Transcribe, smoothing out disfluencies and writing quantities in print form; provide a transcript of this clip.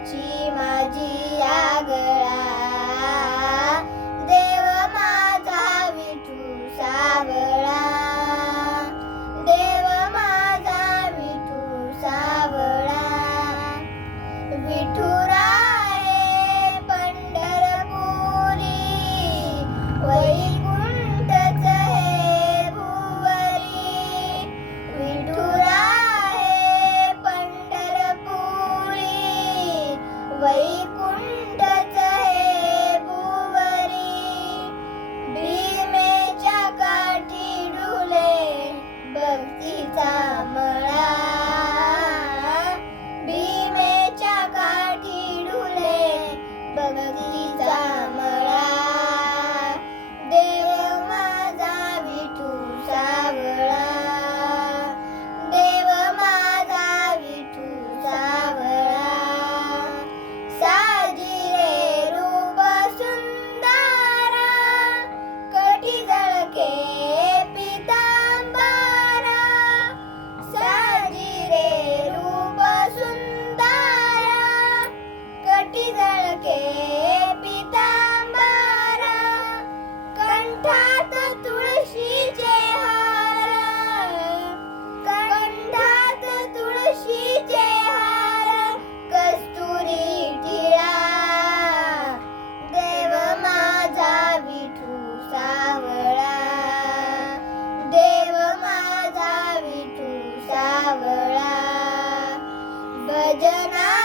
विठुराची माझी आगळा, देव माझा विठू सावळा, देव माझा विठू सावळा. विठुराये पंढरपुरी, वैकुंठच हे भुवरी. विठुराये पंढरपुरी, वैकुंठच हे भुवरी. भीमेच्या काठी डुले भक्तीचा मळा, भीमेच्या काठी डुले भक्तीचा मळा. देव माझा विठू सावळा, देव माझा विठू सावळा. साजिरे रूप सुंदरा, कटी झळके पितांबरा. साजिरे रूप सुंदरा, कटी झळके पितांबरा. कंठात तुळशीचे हार, कंठात तुळशीचे हार. कस्तुरी टिळा, देव माझा विठू सावळा, देव माझा विठू सावळा. भजना